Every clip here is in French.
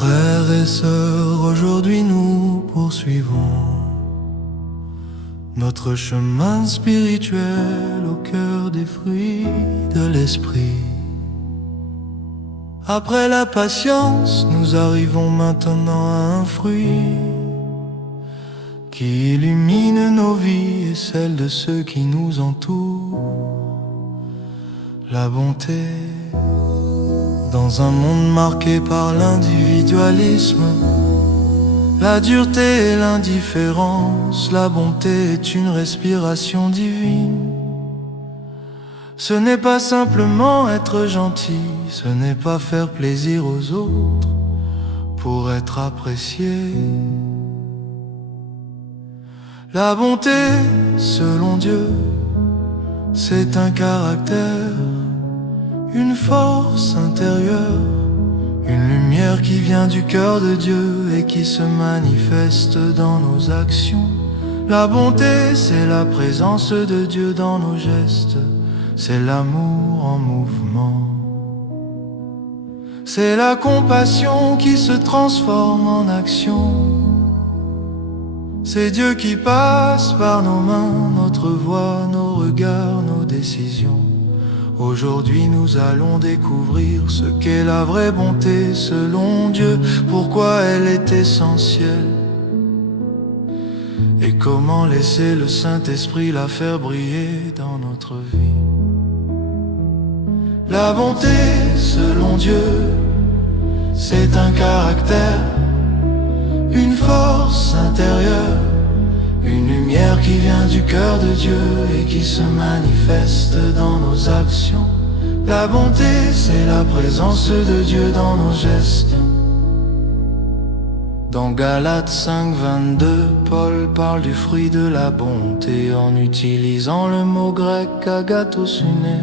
Frères et sœurs, aujourd'hui nous poursuivons notre chemin spirituel au cœur des fruits de l'esprit. Après la patience, nous arrivons maintenant à un fruit qui illumine nos vies et celles de ceux qui nous entourent. La bonté. Dans un monde marqué par l'individualisme, la dureté et l'indifférence, la bonté est une respiration divine. Ce n'est pas simplement être gentil, ce n'est pas faire plaisir aux autres pour être apprécié. La bonté, selon Dieu, c'est un caractère, une force intérieure, une lumière qui vient du cœur de Dieu et qui se manifeste dans nos actions. La bonté, c'est la présence de Dieu dans nos gestes, c'est l'amour en mouvement. C'est la compassion qui se transforme en action. C'est Dieu qui passe par nos mains, notre voix, nos regards, nos décisions. Aujourd'hui nous allons découvrir ce qu'est la vraie bonté selon Dieu, pourquoi elle est essentielle et comment laisser le Saint-Esprit la faire briller dans notre vie. La bonté selon Dieu, c'est un caractère, une force intérieure, une lumière qui vient du cœur de Dieu et qui se manifeste dans nos actions. La bonté, c'est la présence de Dieu dans nos gestes. Dans Galates 5:22, Paul parle du fruit de la bonté en utilisant le mot grec agathosune.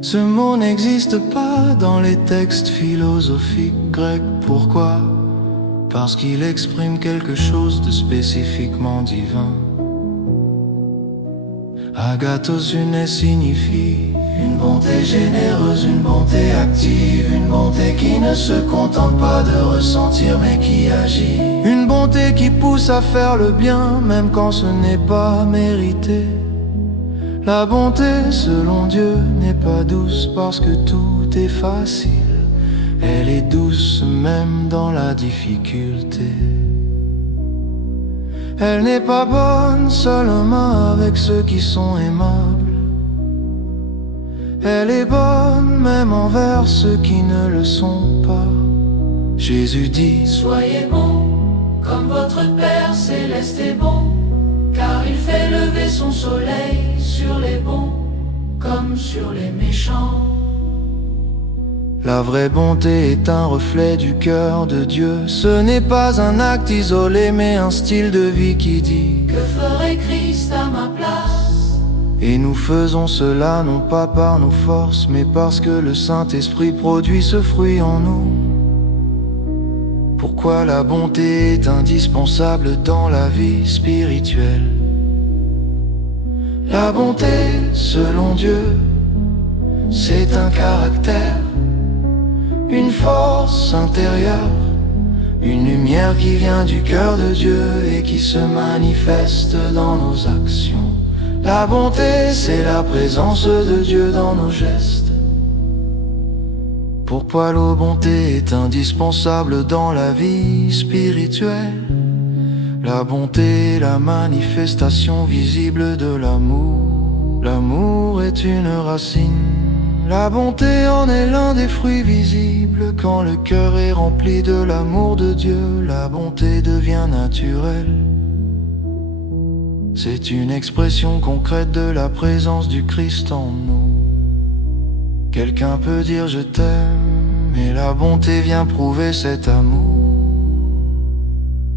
Ce mot n'existe pas dans les textes philosophiques grecs. Pourquoi ? Parce qu'il exprime quelque chose de spécifiquement divin. Agathosune signifie une bonté généreuse, une bonté active, une bonté qui ne se contente pas de ressentir mais qui agit. Une bonté qui pousse à faire le bien même quand ce n'est pas mérité. La bonté selon Dieu n'est pas douce parce que tout est facile. Elle est douce même dans la difficulté. Elle n'est pas bonne seulement avec ceux qui sont aimables. Elle est bonne même envers ceux qui ne le sont pas. Jésus dit: soyez bons, comme votre Père céleste est bon, car il fait lever son soleil sur les bons comme sur les méchants. La vraie bonté est un reflet du cœur de Dieu. Ce n'est pas un acte isolé mais un style de vie qui dit: que ferait Christ à ma place? Et nous faisons cela non pas par nos forces mais parce que le Saint-Esprit produit ce fruit en nous. Pourquoi la bonté est indispensable dans la vie spirituelle? La bonté, selon Dieu, c'est un caractère, une force intérieure, une lumière qui vient du cœur de Dieu et qui se manifeste dans nos actions. La bonté, c'est la présence de Dieu dans nos gestes. Pourquoi la bonté est indispensable dans la vie spirituelle? La bonté est la manifestation visible de l'amour. L'amour est une racine. La bonté en est l'un des fruits visibles. Quand le cœur est rempli de l'amour de Dieu, la bonté devient naturelle. C'est une expression concrète de la présence du Christ en nous. Quelqu'un peut dire je t'aime, mais la bonté vient prouver cet amour.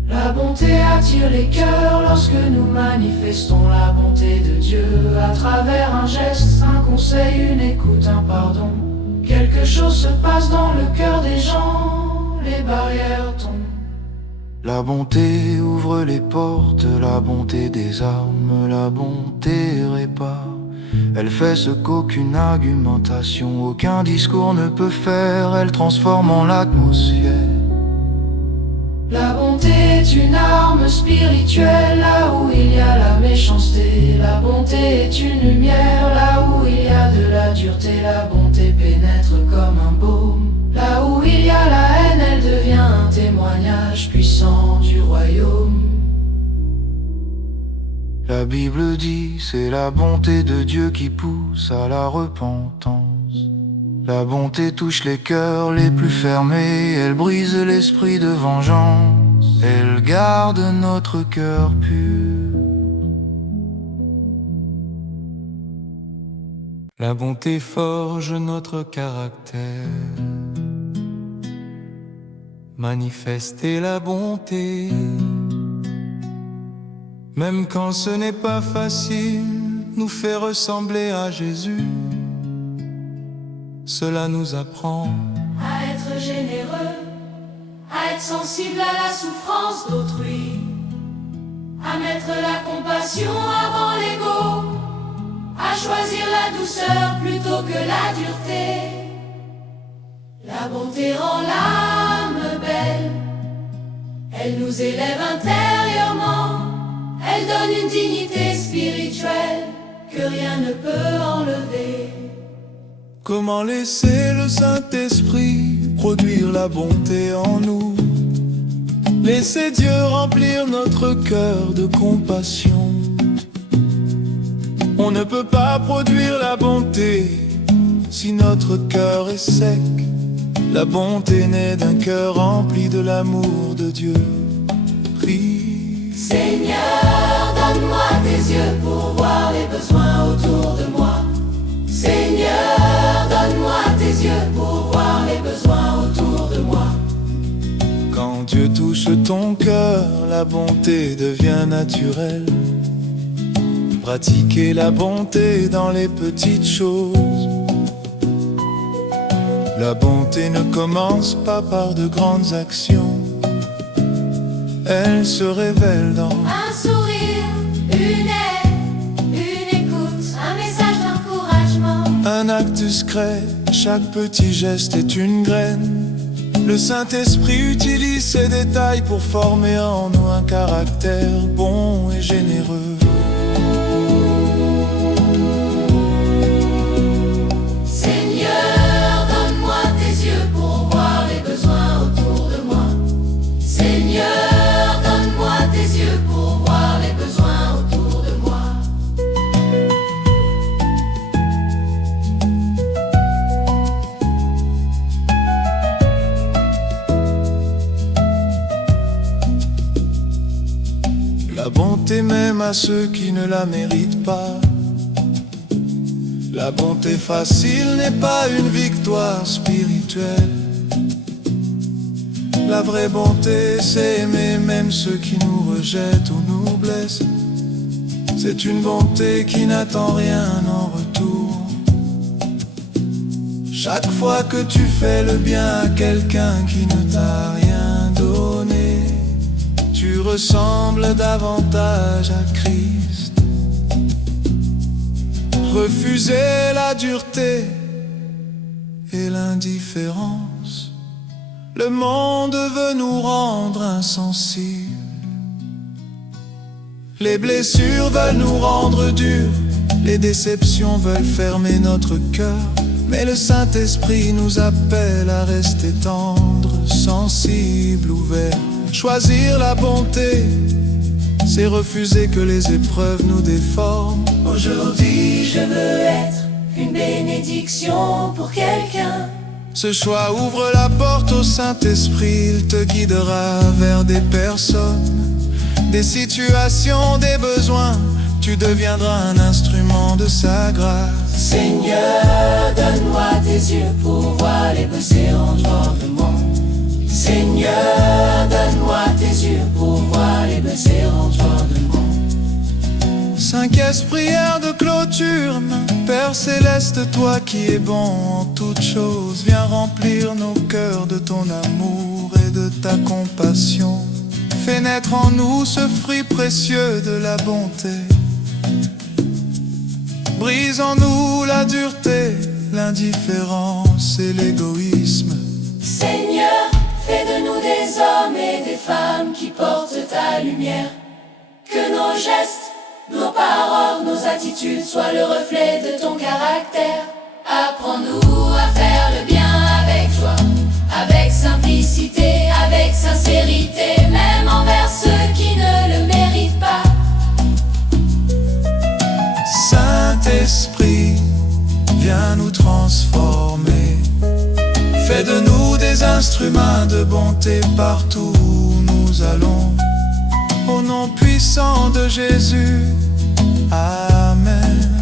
La bonté attire les cœurs lorsque nous manifestons la bonté de Dieu à travers un geste, un conseil, une écoute, un pardon. Quelque chose se passe dans le cœur des gens, les barrières tombent. La bonté ouvre les portes, la bonté désarme, la bonté répare. Elle fait ce qu'aucune argumentation, aucun discours ne peut faire. Elle transforme en l'atmosphère. est une arme spirituelle. Là où il y a la méchanceté, la bonté est une lumière. Là où il y a de la dureté, la bonté pénètre comme un baume. Là où il y a la haine, elle devient un témoignage puissant du royaume. La Bible dit, c'est la bonté de Dieu qui pousse à la repentance. La bonté touche les cœurs les plus fermés, elle brise l'esprit de vengeance, elle garde notre cœur pur. La bonté forge notre caractère. Manifester la bonté, même quand ce n'est pas facile, nous fait ressembler à Jésus. Cela nous apprend à être généreux, à être sensible à la souffrance d'autrui, à mettre la compassion avant l'ego, à choisir la douceur plutôt que la dureté. La bonté rend l'âme belle, elle nous élève intérieurement, elle donne une dignité spirituelle que rien ne peut enlever. Comment laisser le Saint-Esprit produire la bonté en nous? Laisser Dieu remplir notre cœur de compassion. On ne peut pas produire la bonté si notre cœur est sec. La bonté naît d'un cœur rempli de l'amour de Dieu. Prie. Seigneur, donne-moi tes yeux pour voir les besoins autour de moi. Seigneur, donne-moi tes yeux pour voir les besoins autour de moi. Quand Dieu touche ton cœur, la bonté devient naturelle. Pratiquer la bonté dans les petites choses. La bonté ne commence pas par de grandes actions. Elle se révèle dans un sourire, une aide, une écoute, un message d'encouragement. Un acte discret, chaque petit geste est une graine. Le Saint-Esprit utilise ces détails pour former en nous un caractère bon et généreux. La bonté même à ceux qui ne la méritent pas. La bonté facile n'est pas une victoire spirituelle. La vraie bonté, c'est aimer même ceux qui nous rejettent ou nous blessent. C'est une bonté qui n'attend rien en retour. Chaque fois que tu fais le bien à quelqu'un qui ne t'a rien donné, tu ressembles davantage à Christ. Refuser la dureté et l'indifférence. Le monde veut nous rendre insensibles. Les blessures veulent nous rendre durs. Les déceptions veulent fermer notre cœur. Mais le Saint-Esprit nous appelle à rester tendres, sensibles, ouverts. Choisir la bonté, c'est refuser que les épreuves nous déforment. Aujourd'hui, je veux être une bénédiction pour quelqu'un. Ce choix ouvre la porte au Saint-Esprit. Il te guidera vers des personnes, des situations, des besoins. Tu deviendras un instrument de sa grâce. Seigneur, donne-moi tes yeux pour voir les besoins de moi. Seigneur, donne-moi tes yeux pour voir les besoins de moi. 5 prières de clôture. Père céleste, toi qui es bon en toutes choses, viens remplir nos cœurs de ton amour et de ta compassion. Fais naître en nous ce fruit précieux de la bonté. Brise en nous la dureté, l'indifférence et l'égoïsme. Seigneur, Fais de nous des hommes et des femmes qui portent ta lumière. Que nos gestes, nos paroles, nos attitudes soient le reflet de ton caractère. Apprends-nous à faire le bien avec joie, avec simplicité, avec sincérité, même envers ceux qui ne le méritent pas. Saint-Esprit, viens nous transformer. Fais de nous des instruments de bonté partout où nous allons. Au nom puissant de Jésus, Amen.